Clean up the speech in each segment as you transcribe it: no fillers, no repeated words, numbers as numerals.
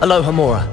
Aloha Mora.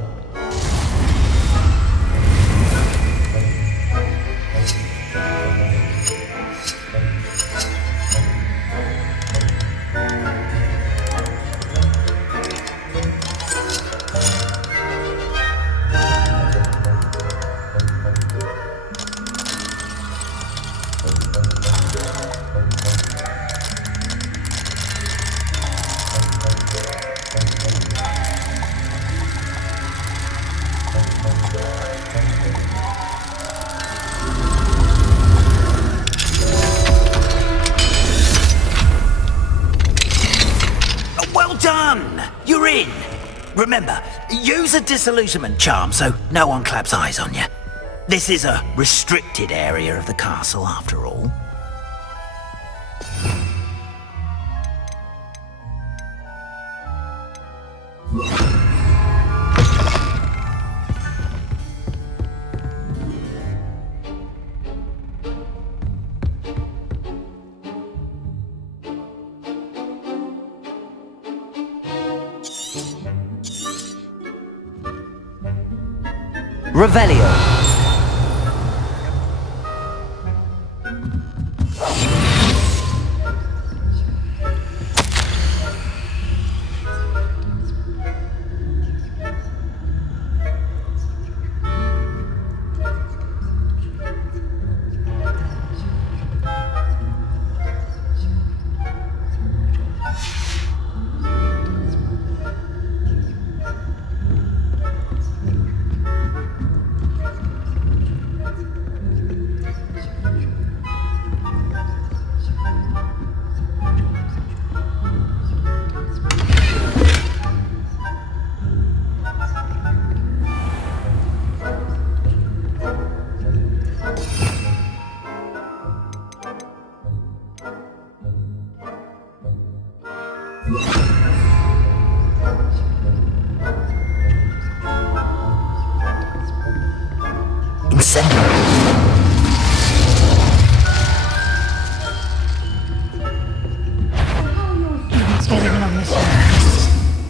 Well done! You're in! Remember, use a disillusionment charm so no one claps eyes on you. This is a restricted area of the castle, after all. Revelio.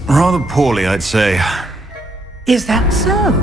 Rather poorly, I'd say. Is that so?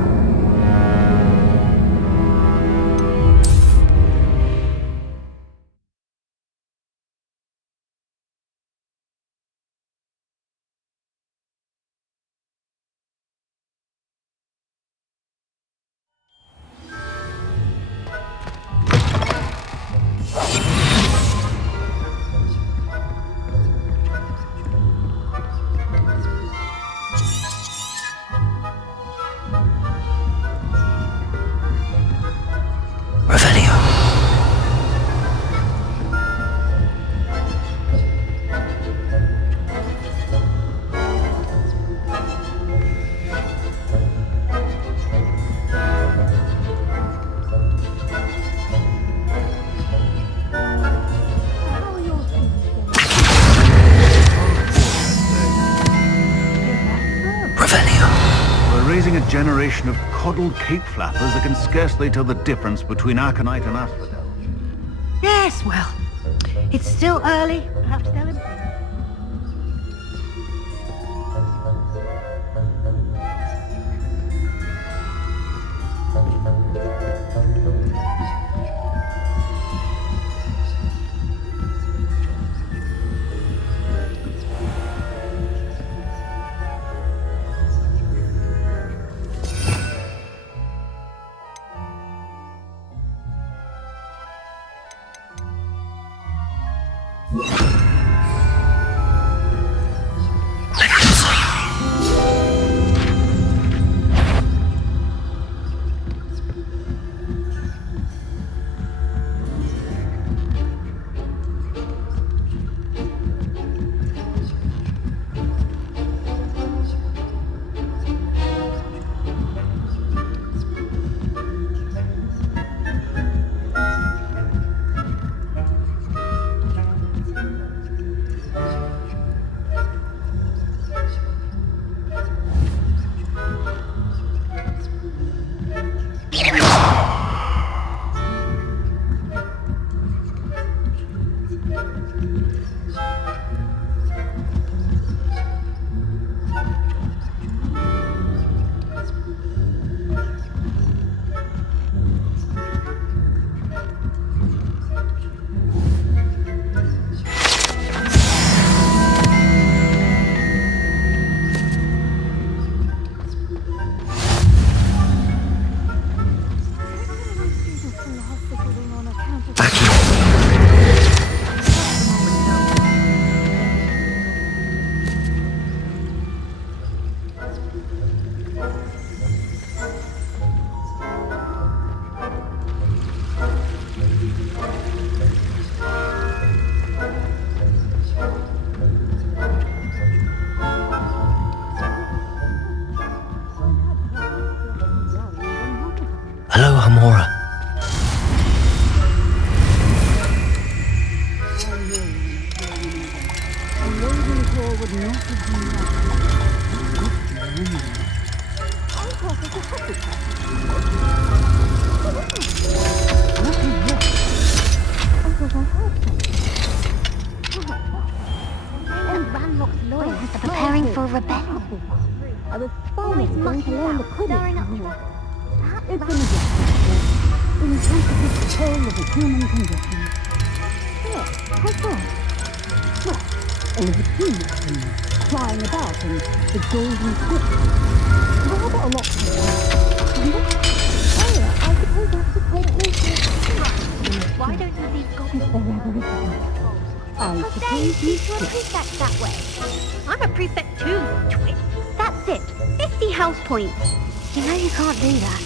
Raising a generation of coddled cape flappers that can scarcely tell the difference between Aconite and Asphodel. Yes, well, it's still early. I have to tell him. Preparing for rebellion. I was always mucking about, stirring up trouble. It's an insensitive control of the human condition. Yes, how so? Well, all of the peanuts flying about and the golden squid. Rather a lot more. Oh yeah, I suppose that's the great nature. Why don't you leave goblins I suppose you to a prefect that way? I'm a prefect too, twit. That's it. 50 house points. You know you can't do that.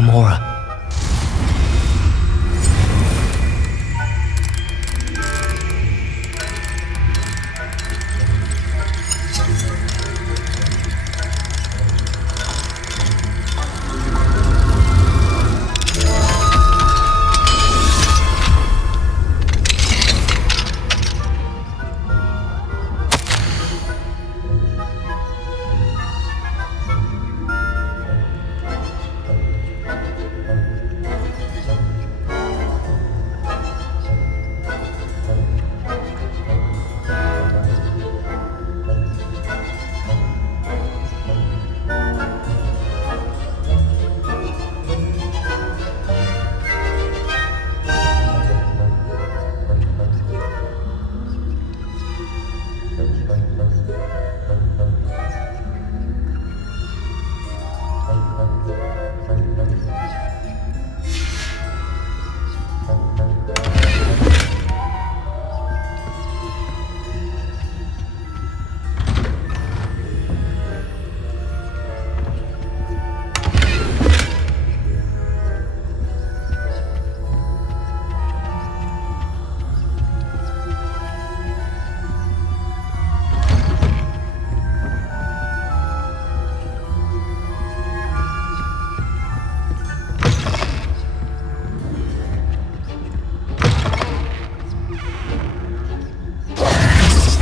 Alhambra.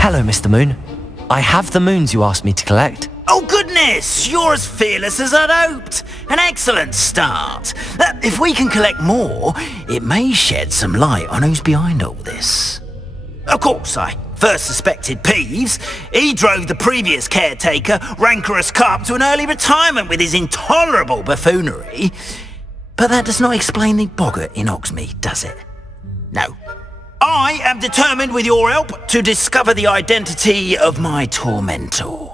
Hello, Mr. Moon. I have the moons you asked me to collect. Oh goodness, you're as fearless as I'd hoped. An excellent start. If we can collect more, it may shed some light on who's behind all this. Of course, I first suspected Peeves. He drove the previous caretaker, Rancorous Carp, to an early retirement with his intolerable buffoonery. But that does not explain the boggart in Hogsmeade, does it? No. I am determined, with your help, to discover the identity of my tormentor.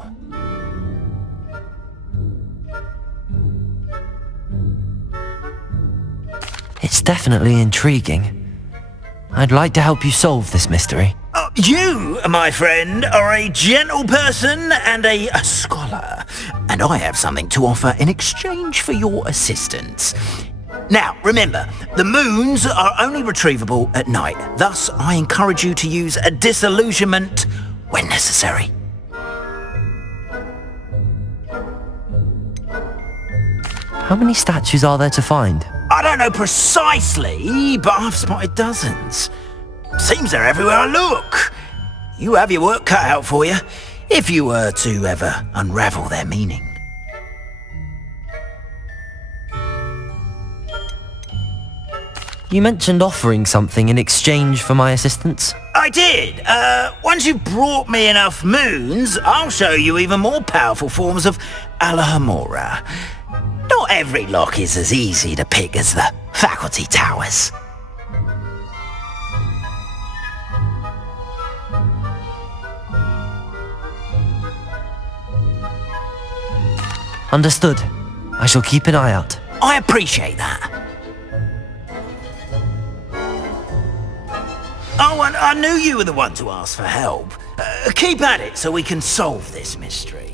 It's definitely intriguing. I'd like to help you solve this mystery. You, my friend, are a gentle person and a scholar, and I have something to offer in exchange for your assistance. Now, remember, the moons are only retrievable at night. Thus, I encourage you to use a disillusionment when necessary. How many statues are there to find? I don't know precisely, but I've spotted dozens. Seems they're everywhere I look. You have your work cut out for you, if you were to ever unravel their meaning. You mentioned offering something in exchange for my assistance. I did. Once you've brought me enough moons, I'll show you even more powerful forms of Alhambra. Not every lock is as easy to pick as the faculty towers. Understood. I shall keep an eye out. I appreciate that. Oh, and I knew you were the one to ask for help. Keep at it so we can solve this mystery.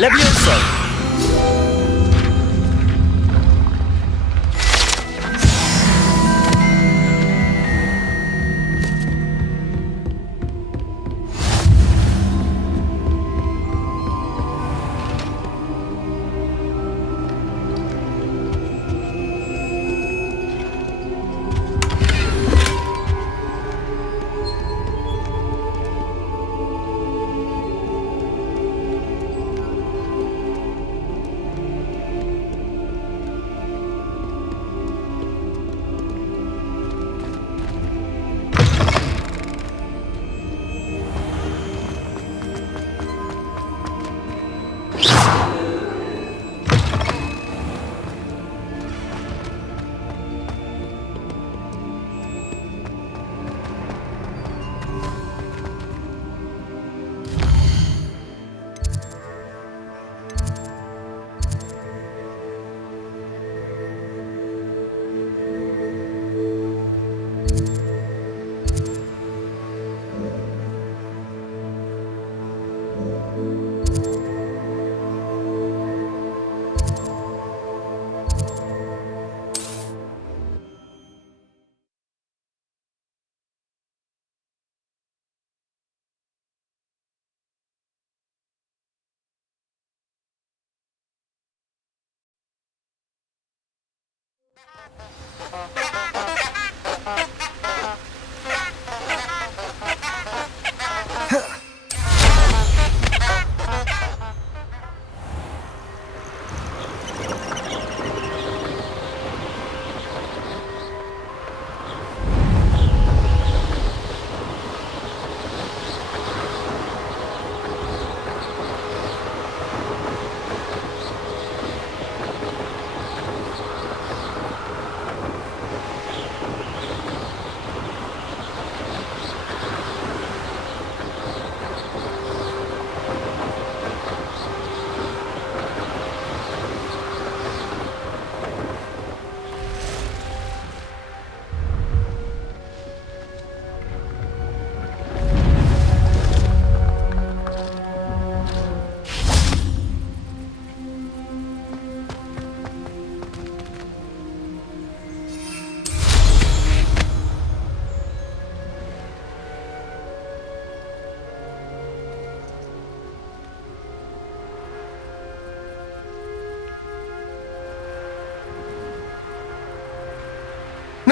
Levioso!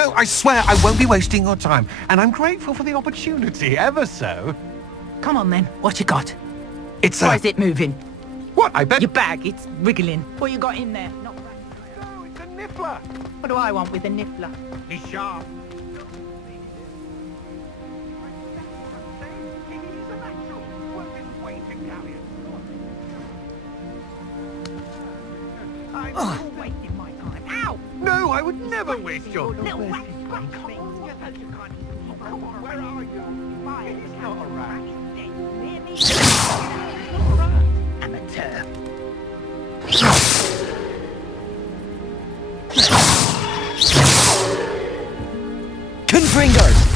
no, I swear I won't be wasting your time. And I'm grateful for the opportunity, ever so. Come on then, what you got? It's Why is it moving? What, I bet... Your bag, it's wriggling. What you got in there? Not right. No, it's a niffler. What do I want with a niffler? He's sharp. Oh, wasting my time. Ow! No, I would never waste your... Little rat. Come on, where are you? He's not a rat. Amateur. Confringo!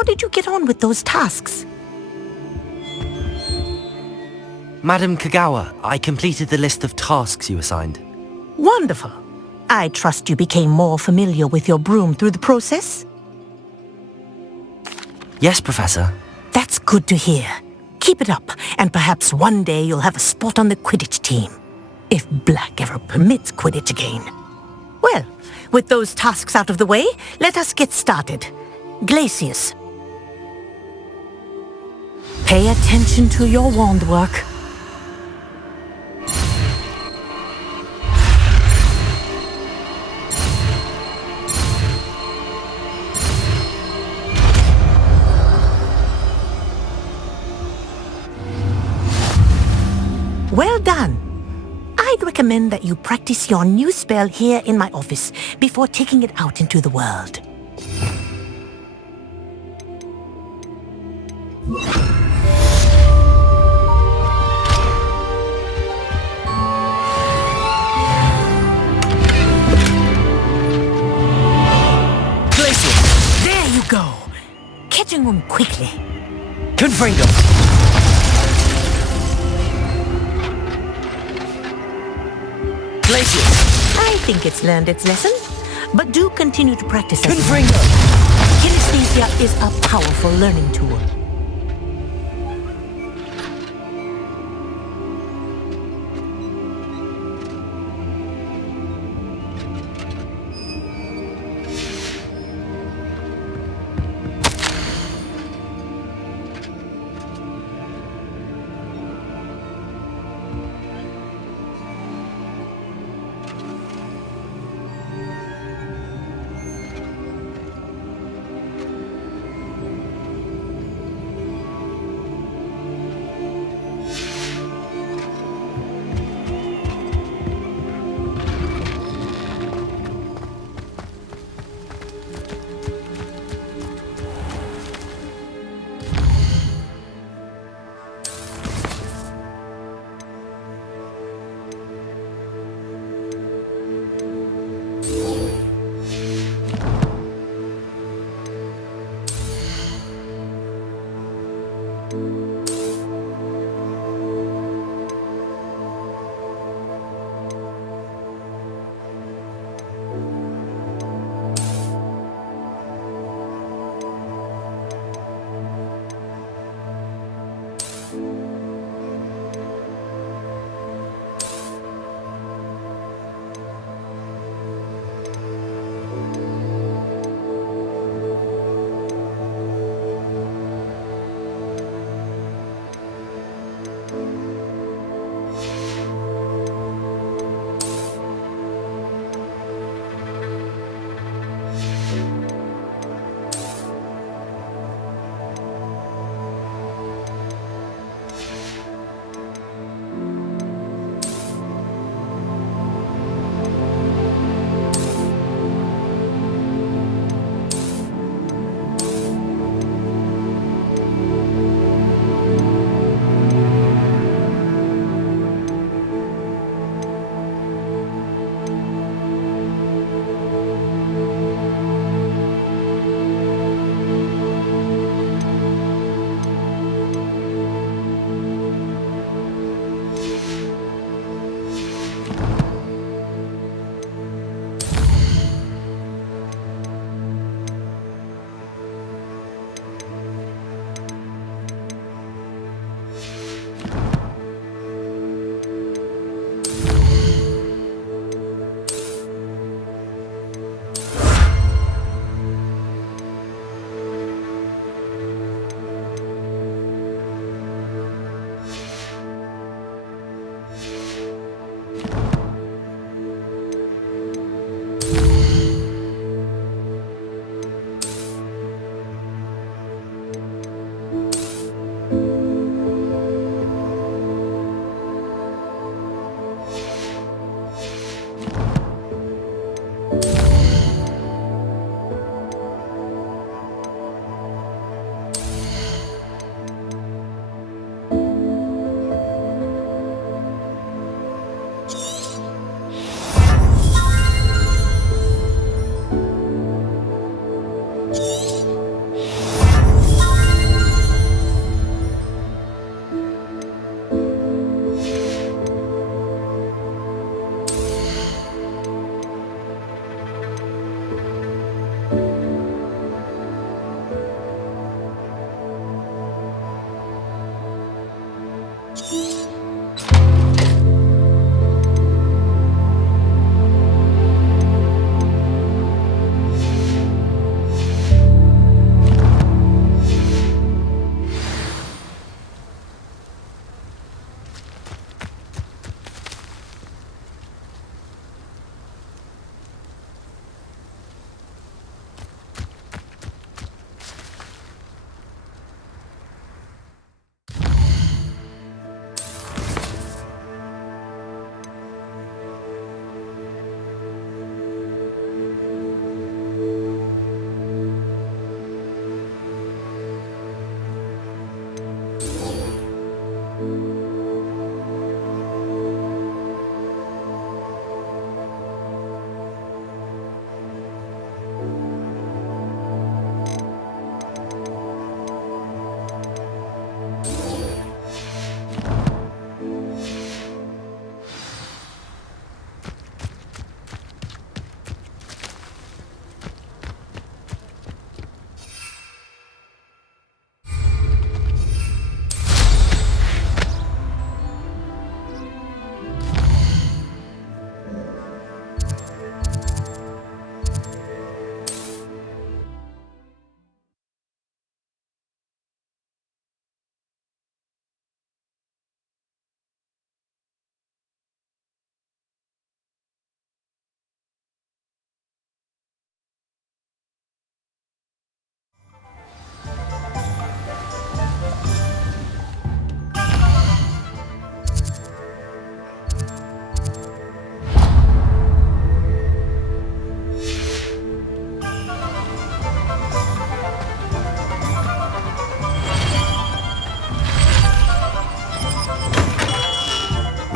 how did you get on with those tasks? Madam Kagawa, I completed the list of tasks you assigned. Wonderful. I trust you became more familiar with your broom through the process? Yes, Professor. That's good to hear. Keep it up, and perhaps one day you'll have a spot on the Quidditch team. If Black ever permits Quidditch again. Well, with those tasks out of the way, let us get started. Glacius. Pay attention to your wand work. Well done. I'd recommend that you practice your new spell here in my office before taking it out into the world. Glacius! There you go. Catching them quickly. Confringo! Glacius! I think it's learned its lesson, but do continue to practice it. Confringo! Kinesthesia is a powerful learning tool.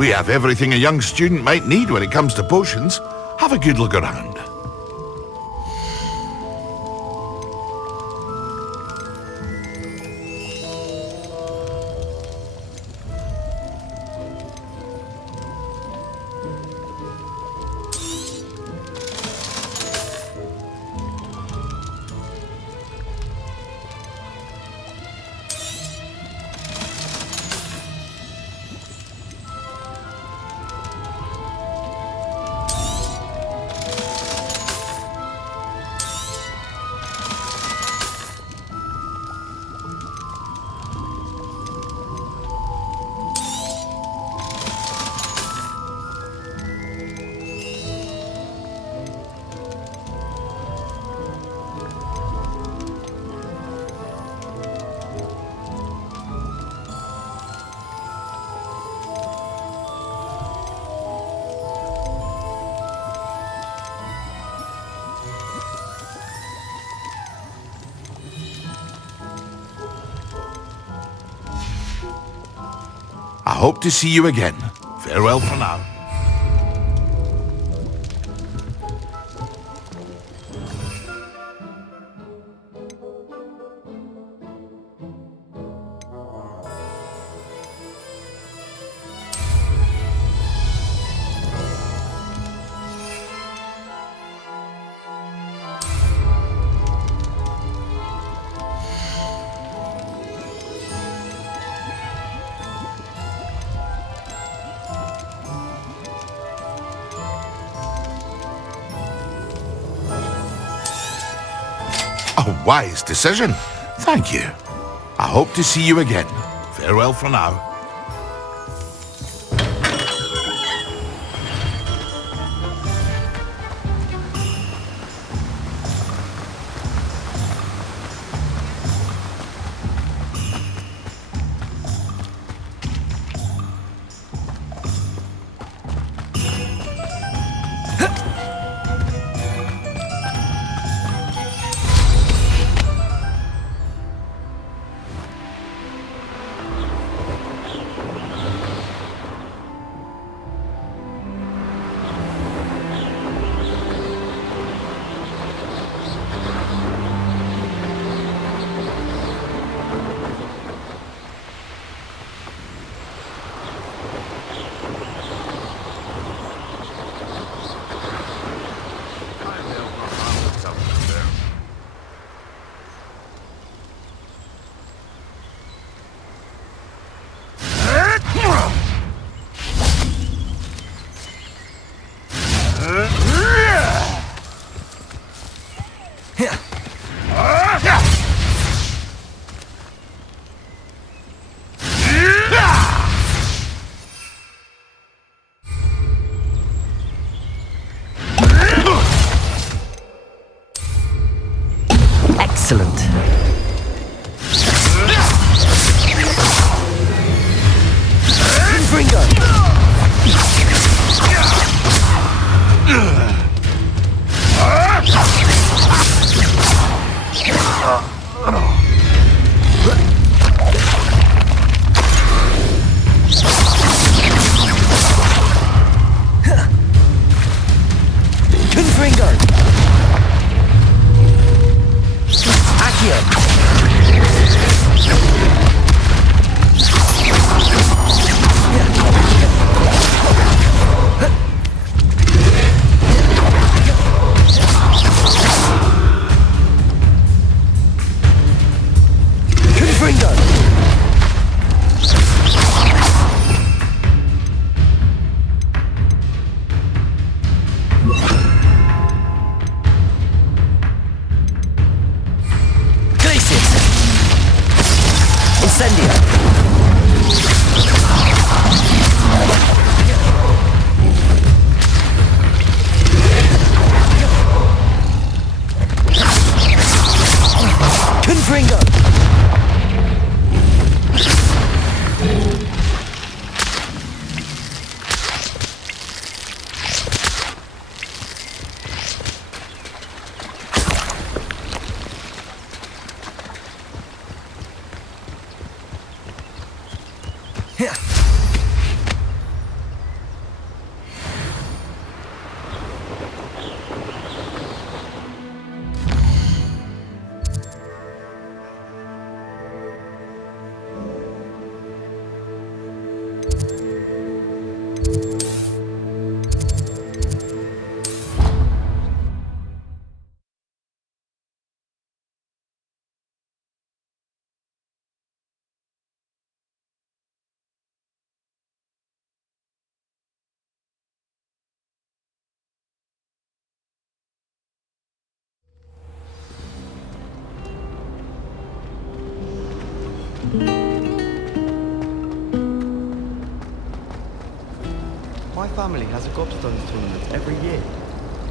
We have everything a young student might need when it comes to potions. Have a good look around. I hope to see you again. Farewell for now. A wise decision. Thank you. I hope to see you again. Farewell for now. Excellent. family has a gobstones tournament every year.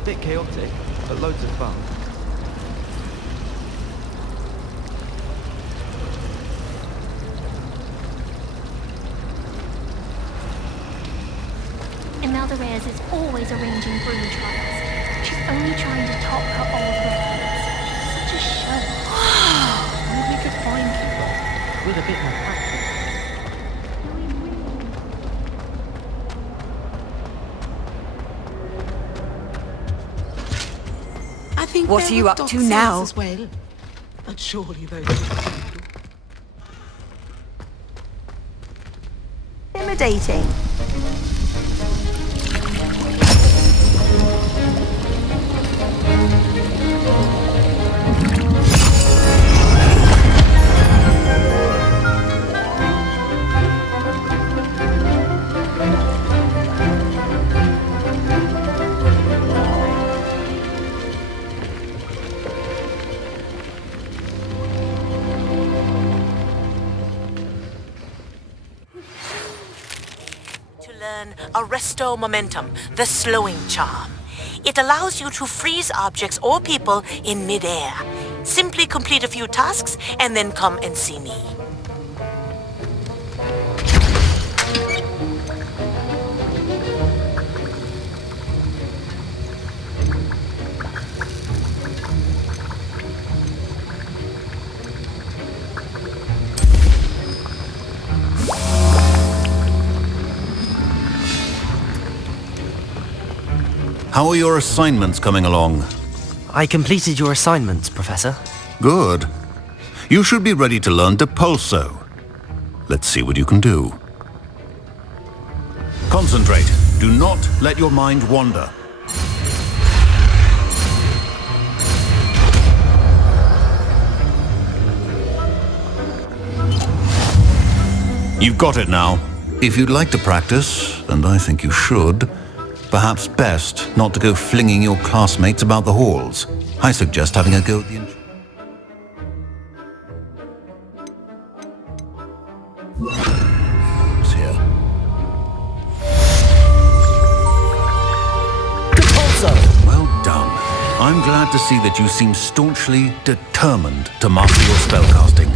Bit chaotic, but loads of fun. Imelda Reyes is always arranging broom trials. She's only trying to top her old records. Such a show. We could find people with a bit more practice. I think What are you up to now? As well. But surely those Intimidating. Arresto Momentum, the slowing charm. It allows you to freeze objects or people in mid-air. Simply complete a few tasks and then come and see me. How are your assignments coming along? I completed your assignments, Professor. Good. You should be ready to learn Depulso. Let's see what you can do. Concentrate. Do not let your mind wander. You've got it now. If you'd like to practice, and I think you should, perhaps best not to go flinging your classmates about the halls. I suggest having a go at the here. Well done. I'm glad to see that you seem staunchly determined to master your spellcasting.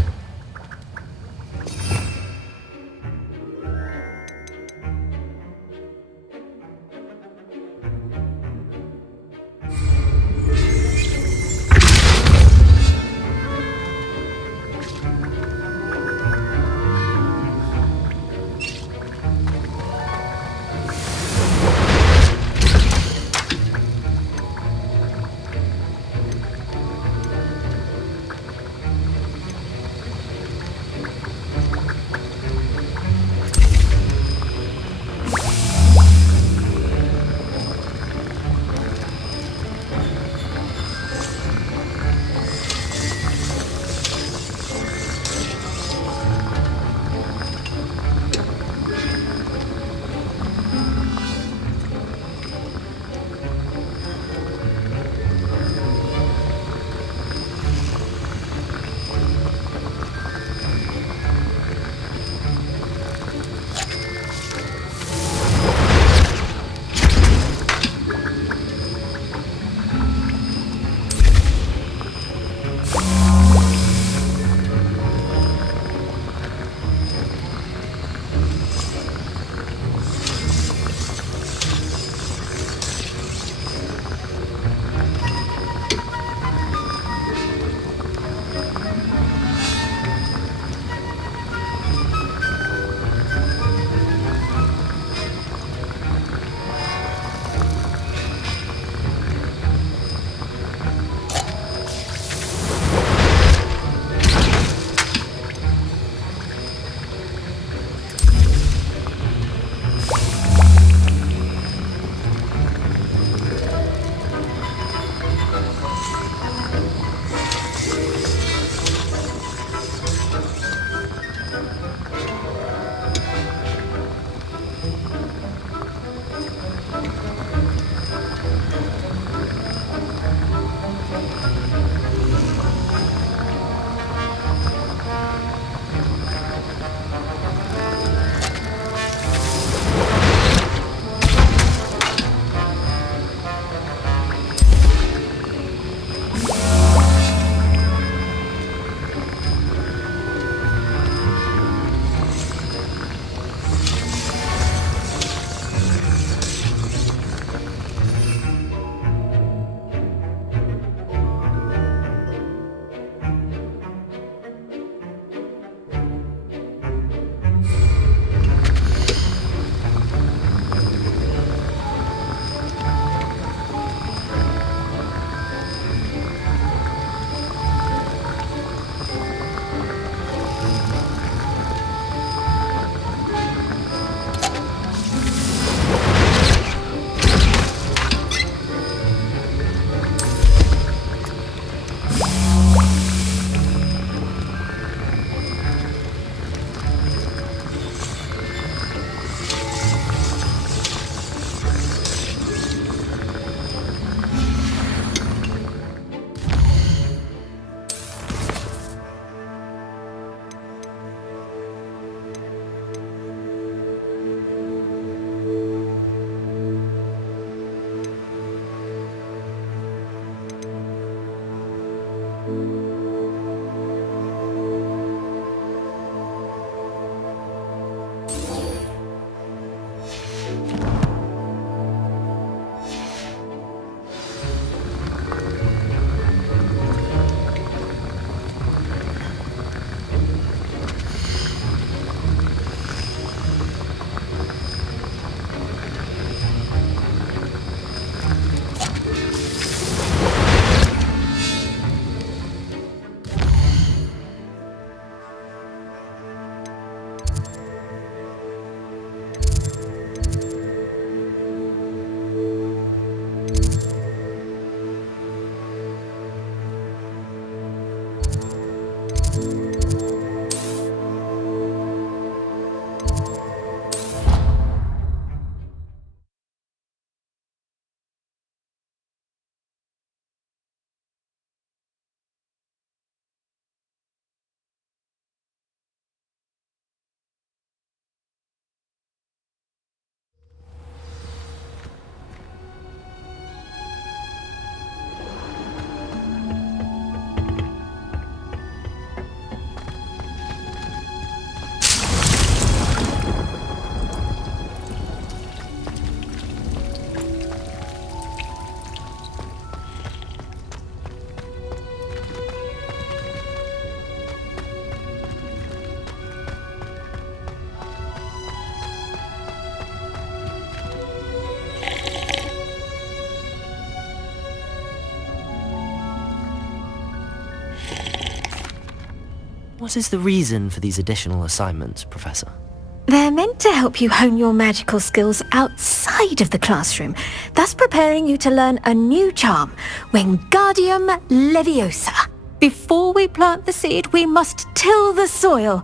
What is the reason for these additional assignments, Professor? They're meant to help you hone your magical skills outside of the classroom, thus preparing you to learn a new charm, Wingardium Leviosa. Before we plant the seed, we must till the soil.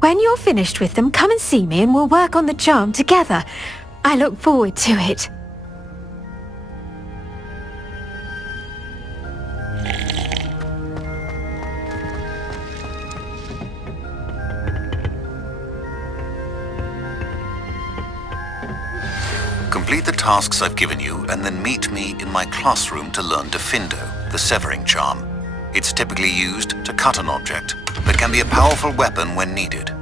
When you're finished with them, come and see me and we'll work on the charm together. I look forward to it. Complete the tasks I've given you, and then meet me in my classroom to learn Defindo, the severing charm. It's typically used to cut an object, but can be a powerful weapon when needed.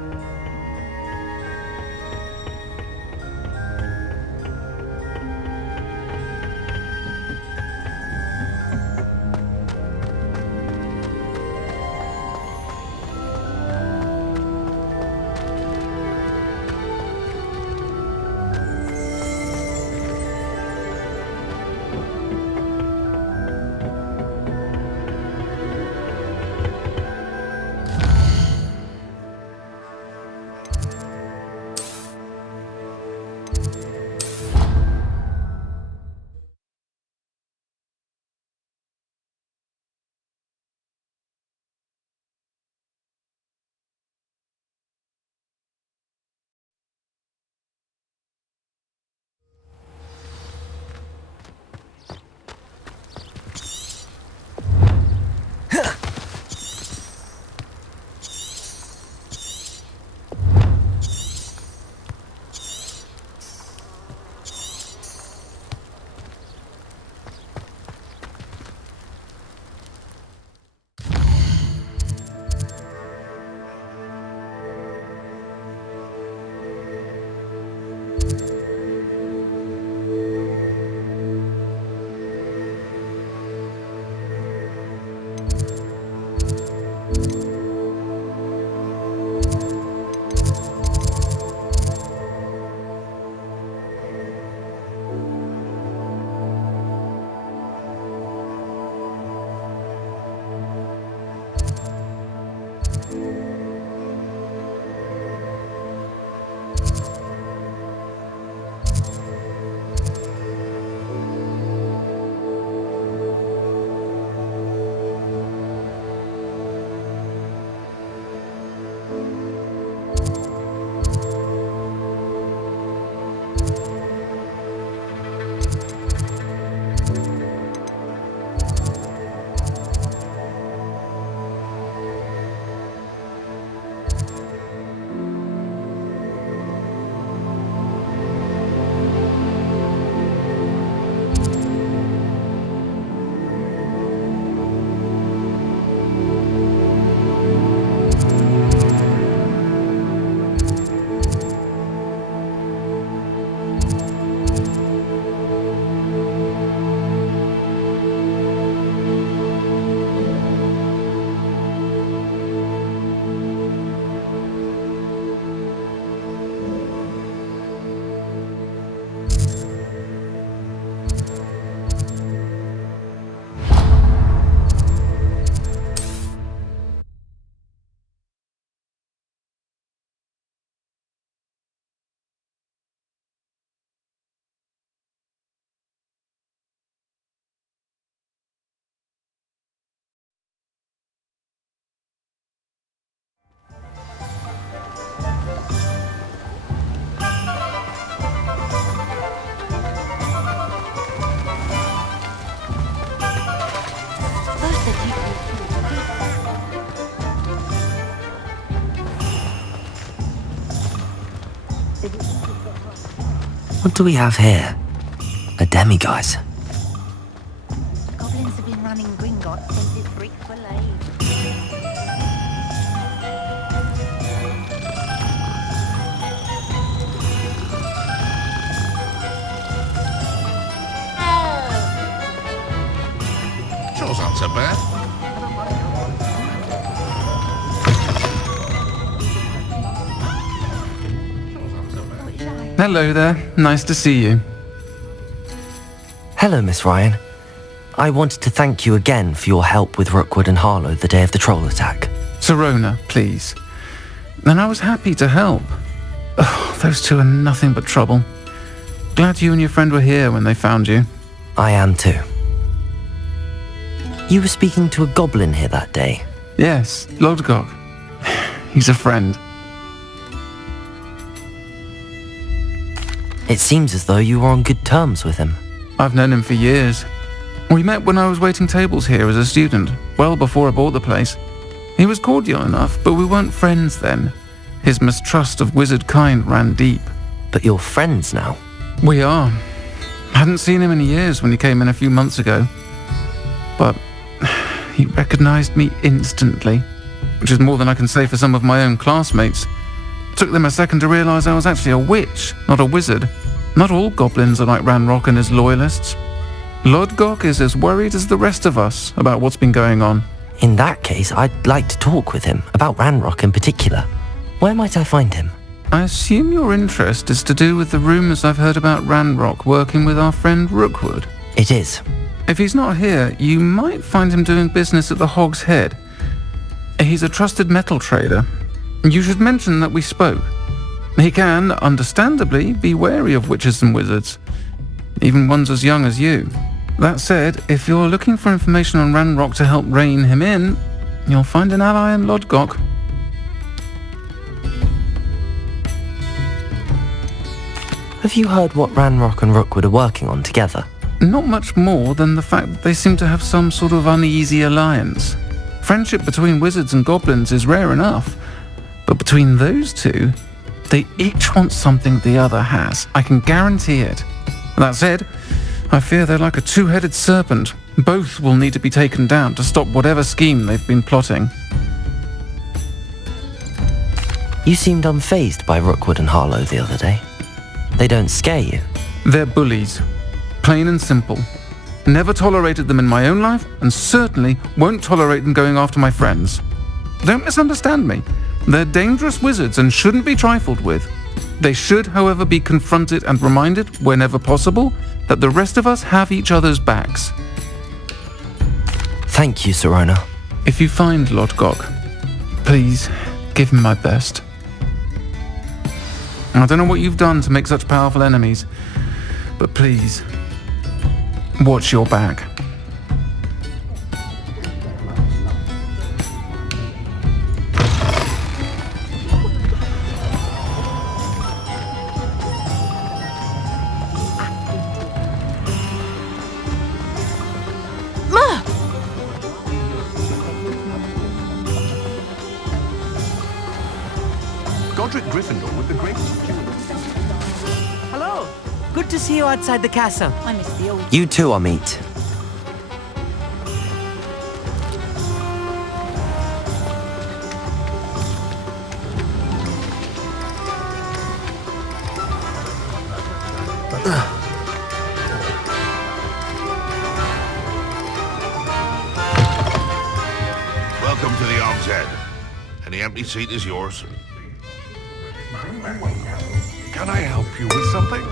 What do we have here? A demiguise. Goblins have been running Gringotts since its bricks were laid. Shore's not so bad. Hello there. Nice to see you. Hello, Miss Ryan. I wanted to thank you again for your help with Rookwood and Harlow the day of the troll attack. Sirona, please. And I was happy to help. Oh, those two are nothing but trouble. Glad you and your friend were here when they found you. I am too. You were speaking to a goblin here that day. Yes, Lodgok. He's a friend. It seems as though you were on good terms with him. I've known him for years. We met when I was waiting tables here as a student, well before I bought the place. He was cordial enough, but we weren't friends then. His mistrust of wizard kind ran deep. But you're friends now? We are. Hadn't seen him in years when he came in a few months ago. But he recognized me instantly, which is more than I can say for some of my own classmates. Took them a second to realize I was actually a witch, not a wizard. Not all goblins are like Ranrock and his loyalists. Lodgok is as worried as the rest of us about what's been going on. In that case, I'd like to talk with him, about Ranrock in particular. Where might I find him? I assume your interest is to do with the rumors I've heard about Ranrock working with our friend Rookwood. It is. If he's not here, you might find him doing business at the Hog's Head. He's a trusted metal trader. You should mention that we spoke. He can, understandably, be wary of witches and wizards, even ones as young as you. That said, if you're looking for information on Ranrock to help rein him in, you'll find an ally in Lodgok. Have you heard what Ranrock and Rookwood are working on together? Not much more than the fact that they seem to have some sort of uneasy alliance. Friendship between wizards and goblins is rare enough, but between those two, they each want something the other has. I can guarantee it. That said, I fear they're like a two-headed serpent. Both will need to be taken down to stop whatever scheme they've been plotting. You seemed unfazed by Rookwood and Harlow the other day. They don't scare you. They're bullies. Plain and simple. Never tolerated them in my own life, and certainly won't tolerate them going after my friends. Don't misunderstand me. They're dangerous wizards and shouldn't be trifled with. They should, however, be confronted and reminded, whenever possible, that the rest of us have each other's backs. Thank you, Sirona. If you find Lodgok, please give him my best. I don't know what you've done to make such powerful enemies, but please, watch your back. Gryffindor with the greatest Hello. Good to see you outside the castle. I miss the old... You too, Amit. Welcome to the Hog's Head. Any empty seat is yours. Can I help you with something?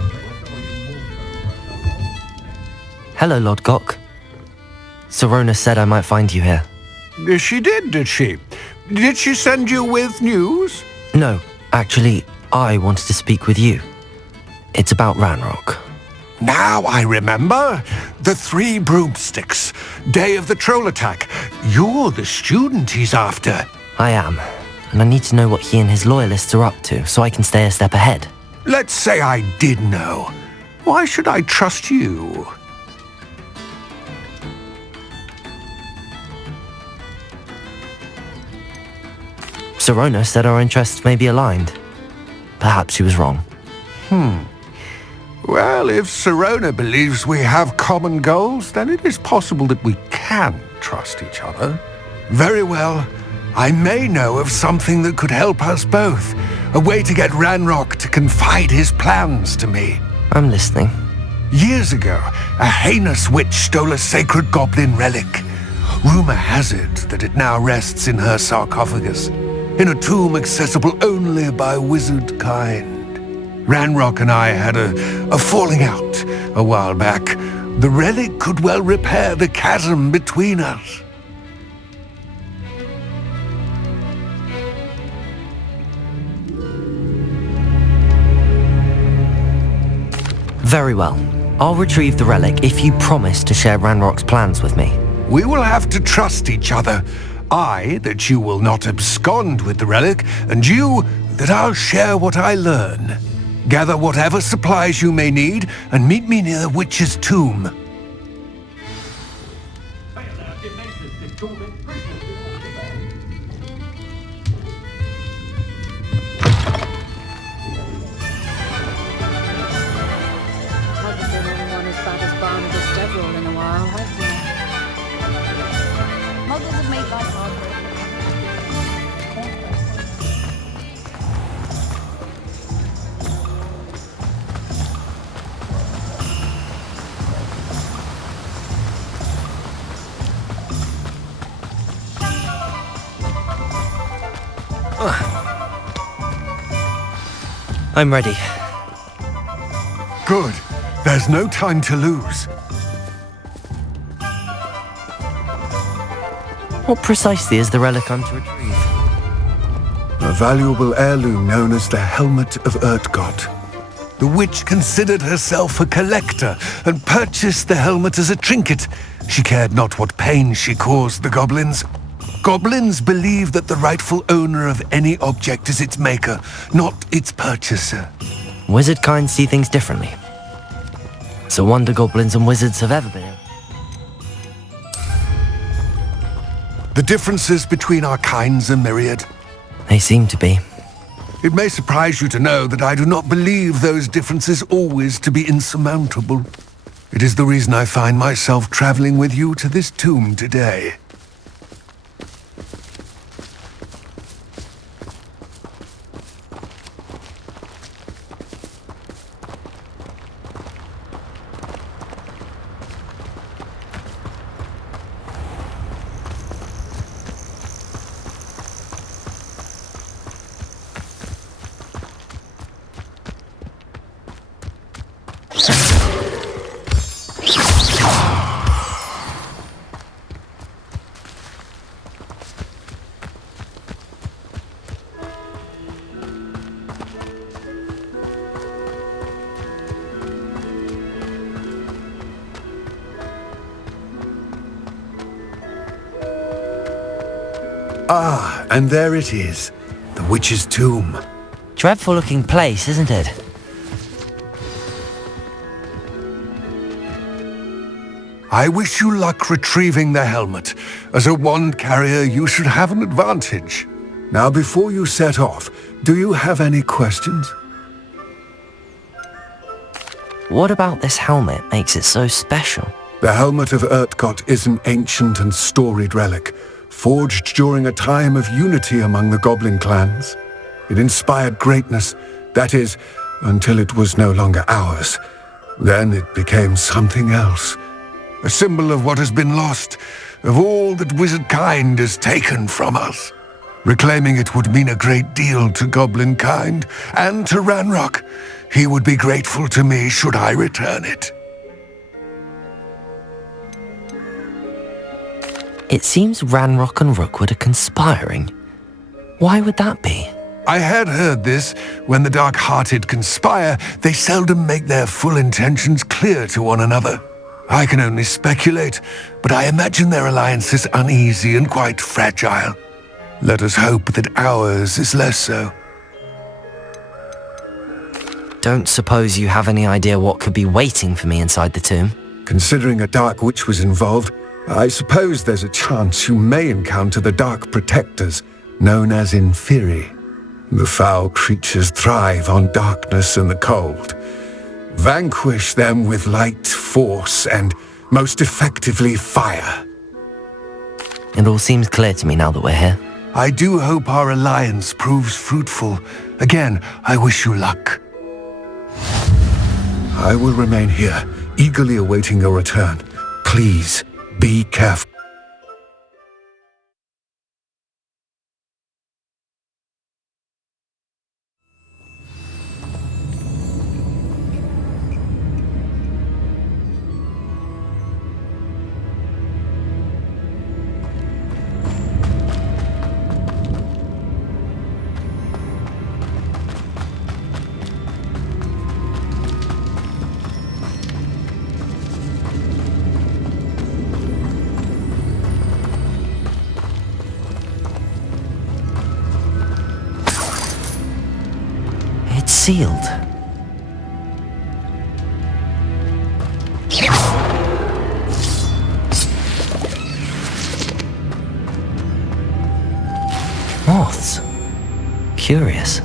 Hello, Lodgok. Sirona said I might find you here. She did she? Did she send you with news? No, actually, I wanted to speak with you. It's about Ranrock. Now I remember. The 3 broomsticks. Day of the troll attack. You're the student he's after. I am, and I need to know what he and his loyalists are up to so I can stay a step ahead. Let's say I did know. Why should I trust you? Sirona said our interests may be aligned. Perhaps she was wrong. Well, if Sirona believes we have common goals, then it is possible that we can trust each other. Very well. I may know of something that could help us both. A way to get Ranrock to confide his plans to me. I'm listening. Years ago, a heinous witch stole a sacred goblin relic. Rumor has it that it now rests in her sarcophagus, in a tomb accessible only by wizard kind. Ranrock and I had a falling out a while back. The relic could well repair the chasm between us. Very well. I'll retrieve the relic if you promise to share Ranrock's plans with me. We will have to trust each other. I, that you will not abscond with the relic, and you, that I'll share what I learn. Gather whatever supplies you may need, and meet me near the witch's tomb. Hasn't been anyone as bad as Barnabas Deverell in a while, has there? Muggles have made life hard for I'm ready. Good. There's no time to lose. What precisely is the relic I'm to retrieve? A valuable heirloom known as the Helmet of Urtgott. The witch considered herself a collector and purchased the helmet as a trinket. She cared not what pain she caused the goblins. Goblins believe that the rightful owner of any object is its maker, not its purchaser. Wizard kind see things differently. It's a wonder goblins and wizards have ever been. The differences between our kinds are myriad. They seem to be. It may surprise you to know that I do not believe those differences always to be insurmountable. It is the reason I find myself traveling with you to this tomb today. Ah, and there it is, the witch's tomb. Dreadful looking place, isn't it? I wish you luck retrieving the helmet. As a wand carrier, you should have an advantage. Now, before you set off, do you have any questions? What about this helmet makes it so special? The Helmet of Urtgott is an ancient and storied relic, forged during a time of unity among the goblin clans. It inspired greatness, that is, until it was no longer ours. Then it became something else. A symbol of what has been lost, of all that wizard kind has taken from us. Reclaiming it would mean a great deal to goblin kind, and to Ranrock. He would be grateful to me should I return it. It seems Ranrock and Rookwood are conspiring. Why would that be? I had heard this. When the dark-hearted conspire, they seldom make their full intentions clear to one another. I can only speculate, but I imagine their alliance is uneasy and quite fragile. Let us hope that ours is less so. Don't suppose you have any idea what could be waiting for me inside the tomb? Considering a dark witch was involved, I suppose there's a chance you may encounter the Dark Protectors, known as Inferi. The foul creatures thrive on darkness and the cold. Vanquish them with light, force, and most effectively fire. It all seems clear to me now that we're here. I do hope our alliance proves fruitful. Again, I wish you luck. I will remain here, eagerly awaiting your return. Please, be careful. It's sealed. Moths. Curious.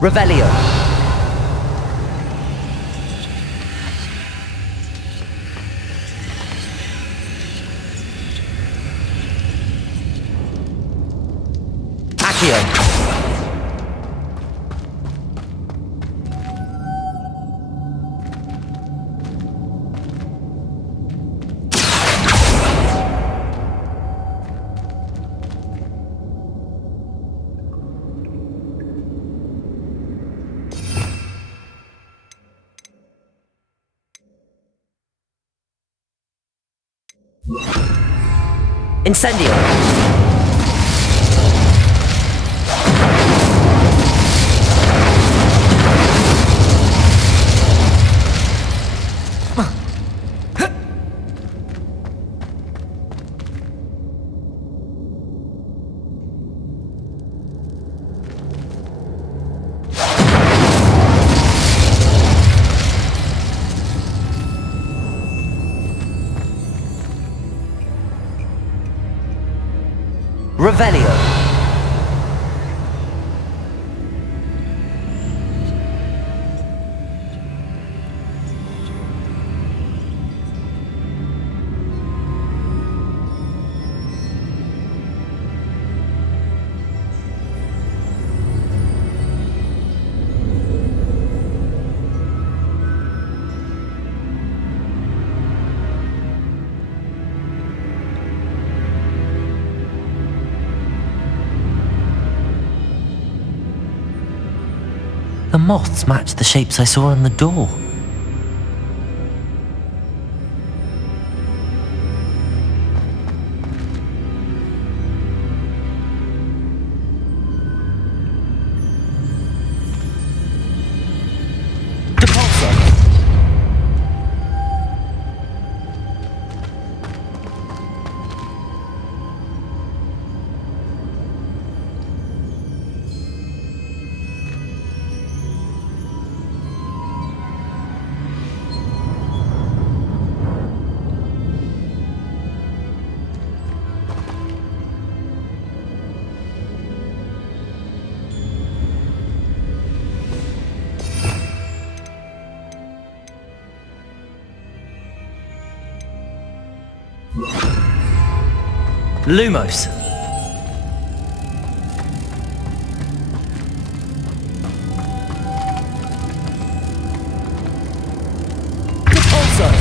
Revelio. Accio. Incendio. Revelio. The moths match the shapes I saw on the door. Lumos. Repulsor.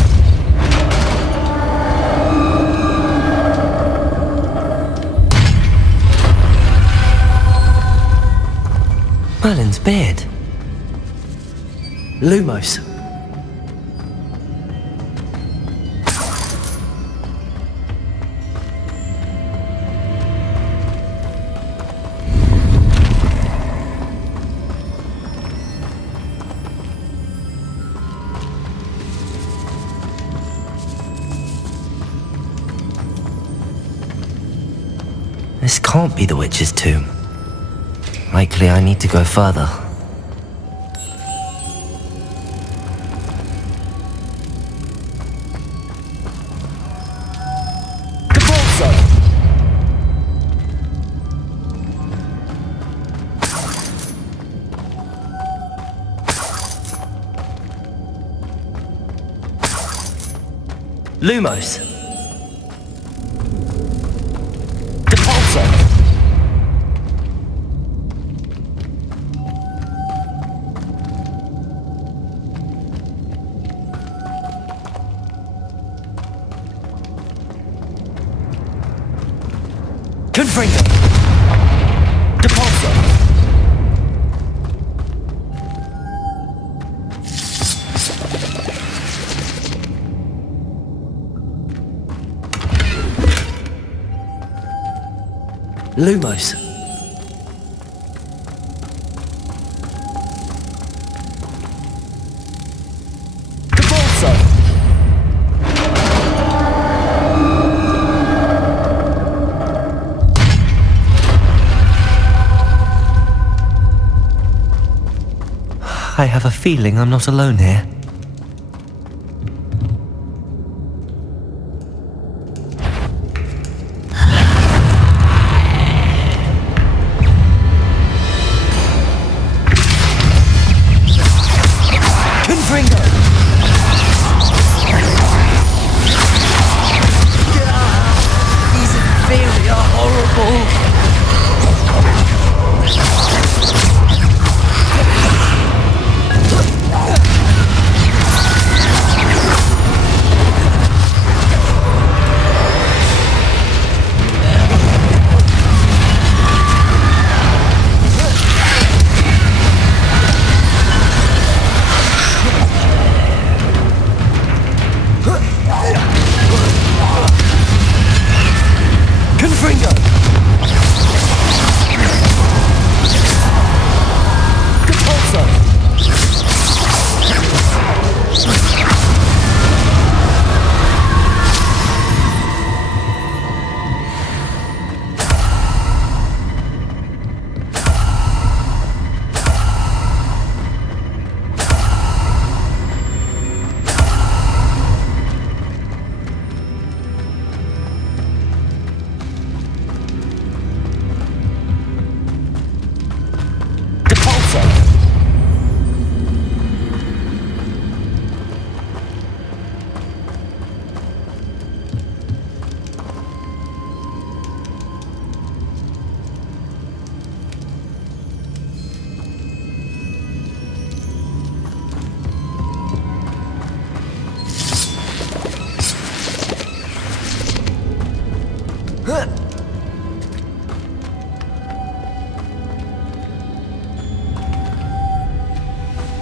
Merlin's beard. Lumos. This can't be the witch's tomb. Likely I need to go further. Lumos. Repulsor. Confringo. Repulsor. Lumos. Repulsor. I have a feeling I'm not alone here.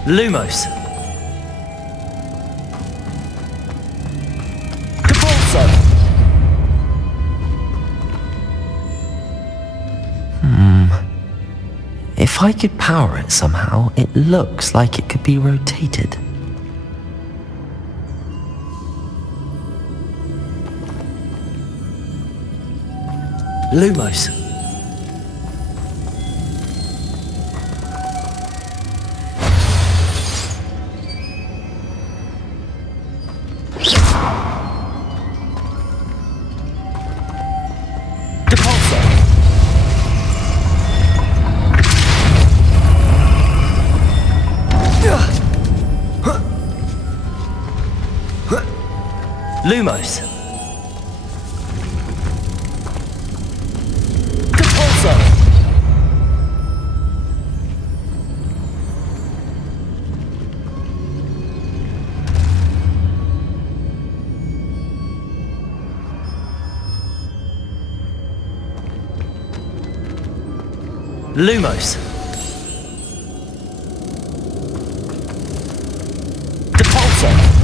Lumos. Capulso. If I could power it somehow, it looks like it could be rotated. Lumos. Lumos. Capulso. Lumos. Capulso.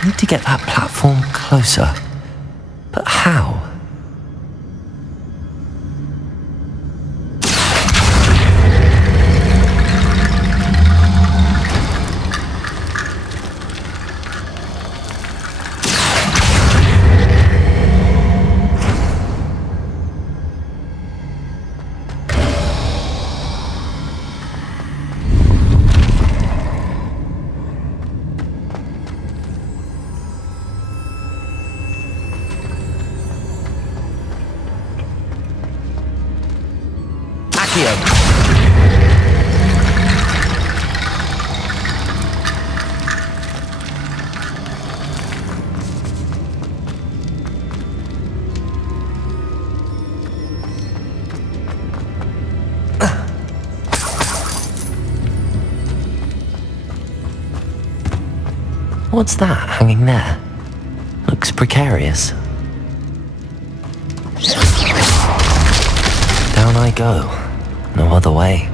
I need to get that platform closer. But how? What's that hanging there? Looks precarious. Down I go. No other way.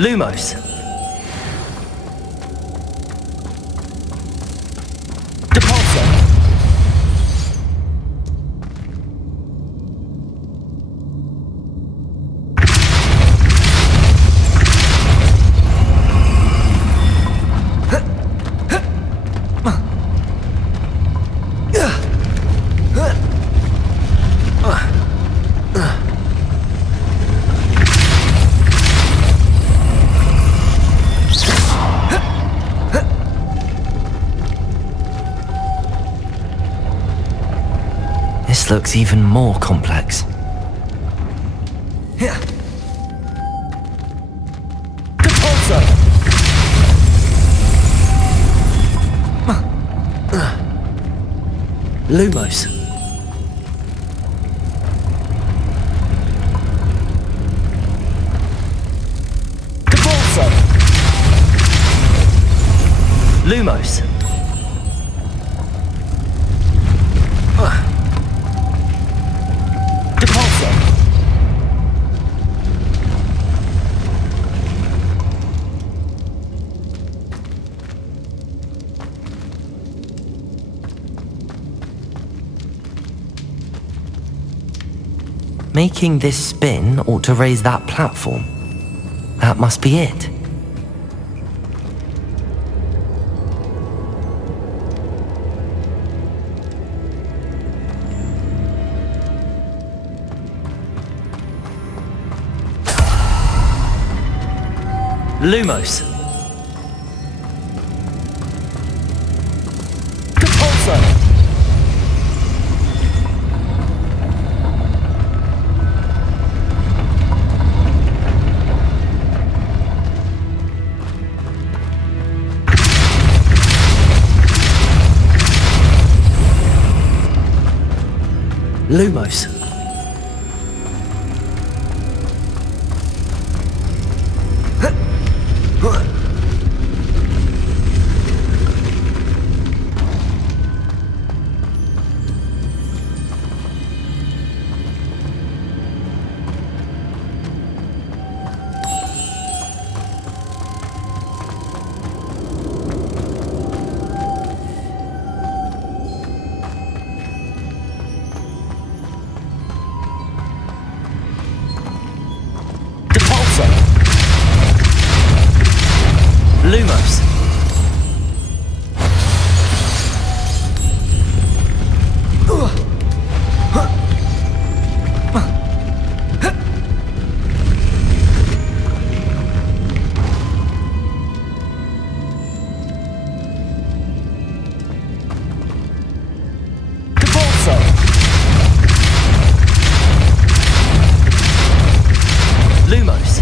Lumos. This looks even more complex. Lumos. Lumos. Making this spin ought to raise that platform. That must be it. Lumos. Lumos. Lumos. Lumos.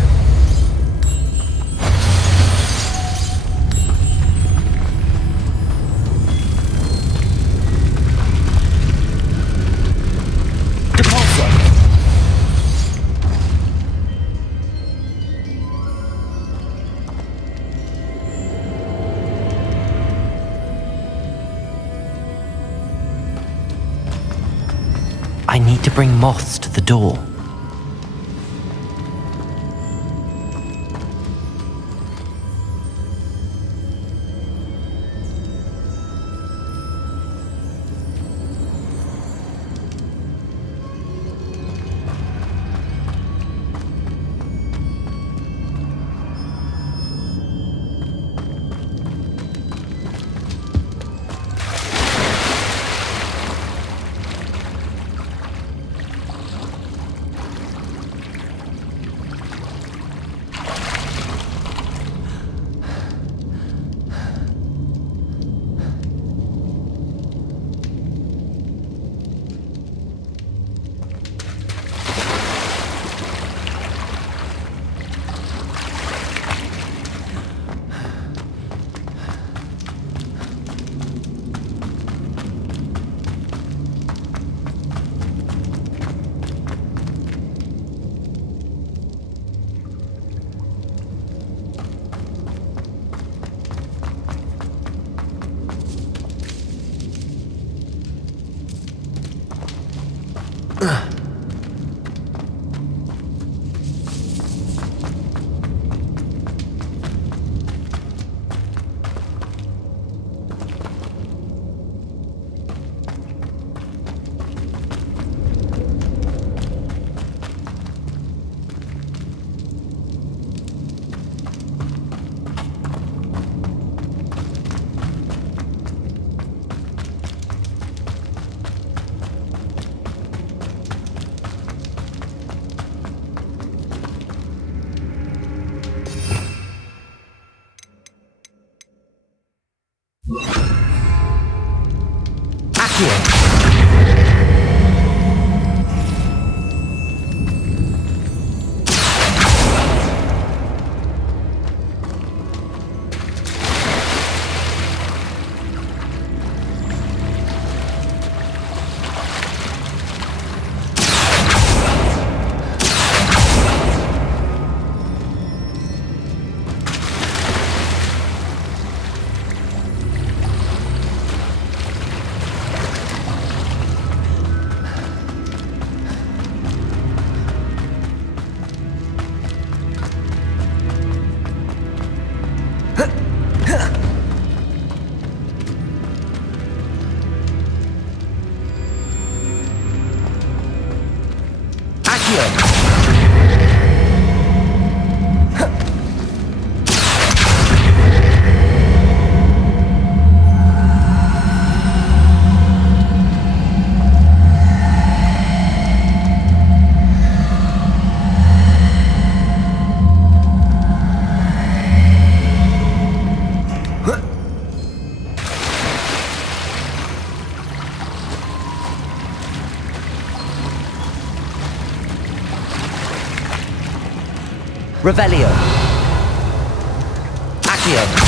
need to bring moths to the door. Revelio. Accio.